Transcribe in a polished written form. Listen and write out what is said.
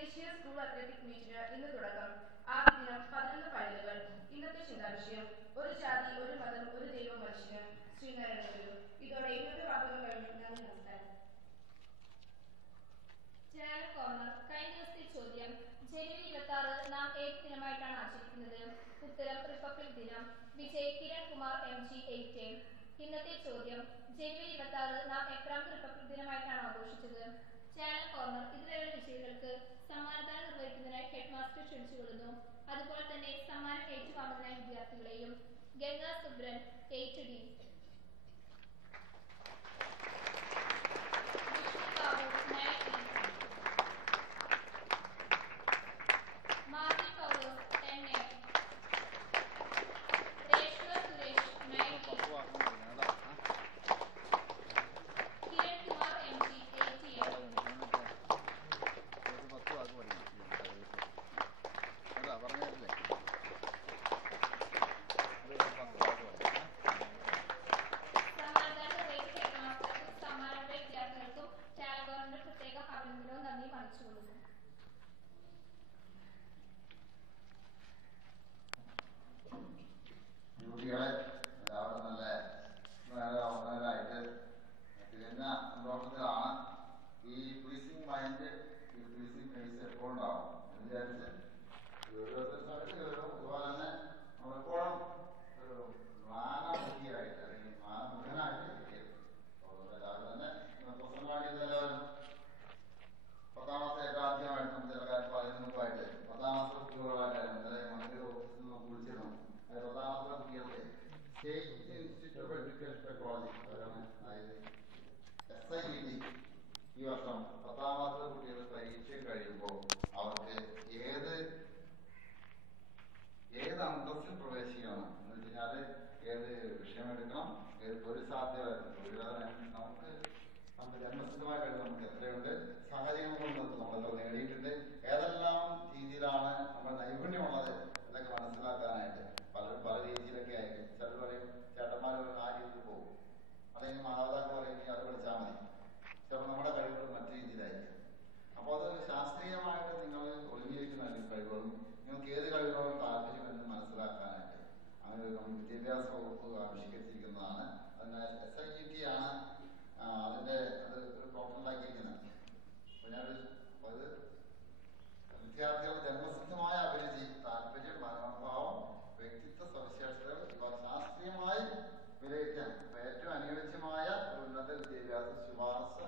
ദേശീയ school athletic മീറ്റിന് ഇന്ന് തുടക്കം. ആ ദിനം 11 ഫൈനലുകൾ. ഇന്നത്തെ ചിന്താവിഷയം ഒരു ജാതി, ഒരു മതം, ഒരു ദൈവം മനുഷ്യന്. ശ്രീനാരായണഗുരു. ഇതോടെ ഇന്നത്തെ വാർത്തകൾ കഴിഞ്ഞു. നന്ദി, നമസ്കാരം. Channel corner. കഴിഞ്ഞ ദിവസത്തെ ചോദ്യം: ജനുവരി 26 നാം ഏത് ദിനമായിട്ടാണ് ആചരിക്കുന്നത്? ഉത്തരം: റിപ്പബ്ലിക് ദിനം. വിജയ് കിരൺ കുമാർ MG 8. ഇന്നത്തെ ചോദ്യം: ജനുവരി 26 നാം എത്രാമത്തെ റിപ്പബ്ലിക് ദിനമായിട്ടാണ് ആഘോഷിച്ചത്? Channel corner. ഇതുവരെയുള്ള വിജയികൾക്ക് സമ്മാനദാനം നിർവഹിക്കുന്നതിനായി ഹെഡ് മാസ്റ്റർ ക്ഷണിച്ചുകൊള്ളുന്നു. അതുപോലെ തന്നെ സമ്മാനം ഏറ്റുവാങ്ങുന്നതിനായി വിദ്യാർത്ഥികളെയും. Ganga Subran 8D. Babu 9E. Martin Paulose 10A. Reshma Suresh 9E. Kiran Kumar MG 8A. സമ്മാനങ്ങളുടെ വിദ്യാർത്ഥികൾക്കും ചാനൽ പ്രത്യേക അഭിനന്ദനവും നന്ദിയും അറിയിച്ചുകൊള്ളുന്നു. കുട്ടികളെ എല്ലാവരും നല്ല അവസരമായിട്ട് തികഞ്ഞ സന്തോഷത്തിലാണ്. ഈ പ്ലീസിംഗ് മൈൻഡ്, ഈ പ്ലീസിംഗ് ഫേസ് എപ്പോഴും ഉണ്ടാവും എന്ന് വിചാരിച്ച് സമയത്ത് കയറും. അതുപോലെ തന്നെ നമ്മളെപ്പോഴും ഒരു മാനമുഖിയായിട്ട് അല്ലെങ്കിൽ മാനമുഖനായിട്ട് കിട്ടിയത് എല്ലാവരും തന്നെ പ്രസംഗമാടിയതെല്ലാവരും 10ാം ക്ലാസ് ഏറ്റവും ആദ്യമായിട്ട് നമുക്ക് ചില കാര്യം അതിന് മുമ്പായിട്ട് 10ാം ക്ലാസ് കുട്ടികളായിട്ടായിരുന്നു ഇന്നലെ മന്ത്രി ഓഫീസിൽ നിന്ന് വിളിച്ചിരുന്നു. 10ാം ക്ലാസ്സിലെ കുട്ടികൾക്ക് state institute of education technology അതായത് SIET ഈ വർഷം 10ാം ക്ലാസ്സിലെ കുട്ടികൾ പരീക്ഷ കഴിയുമ്പോൾ അവർക്ക് ഏത് അന്തസ്സിൽ പ്രവേശിക്കണം എന്ന് വെച്ച് കഴിഞ്ഞാൽ ഏത് വിഷയമെടുക്കണം, ഏത് തൊഴിൽ സാധ്യത നമുക്ക് ജന്മസിദ്ധമായ കഴിവ് നമുക്ക് എത്രയുണ്ട്, സാഹചര്യങ്ങളുണ്ട്, നമ്മളെത്ര നേടിയിട്ടുണ്ട്, ഏതെല്ലാം രീതിയിലാണ് നമ്മൾ നൈപുണ്യമുള്ളത് എന്നൊക്കെ മനസ്സിലാക്കാനായിട്ട് പലരും പല രീതിയിലൊക്കെ ആയിരിക്കും. ചിലർ പറയും, ചേട്ടന്മാർ പറയും ആ രീതിയിൽ പോകും, അല്ലെങ്കിൽ മാതാപിതാക്കൾ പറയും നീ അത് പഠിച്ചാൽ മതി. ചിലപ്പോൾ നമ്മുടെ കഴിവുകൾ മറ്റു രീതിയിലായിരിക്കും. അപ്പോൾ അത് ശാസ്ത്രീയമായിട്ട് നിങ്ങൾ ഒളിഞ്ഞിരിക്കുന്ന കഴിവുകളും നിങ്ങൾക്ക് ഏത് കഴിവുകളും താല്പര്യമെന്ന് മനസ്സിലാക്കാനായിട്ട് അങ്ങനെ ഒരു വിദ്യാഭ്യാസ വകുപ്പ് ആവിഷ്കരിച്ചിരിക്കുന്നതാണ്. അതിനാൽ SIET ആണ് അത് ടോട്ടലാക്കിയിരിക്കുന്നത്. അപ്പോൾ അത് വിദ്യാർത്ഥികളുടെ ജന്മസിദ്ധമായ അഭിരുചി, താല്പര്യം, മനോഭാവം, വ്യക്തിത്വ സവിശേഷതകൾ ഇവ ശാസ്ത്രീയമായി വിലയിരുത്താൻ ഏറ്റവും അനുയോജ്യമായ ഒരു ഉന്നത വിദ്യാഭ്യാസ ശുപാർശ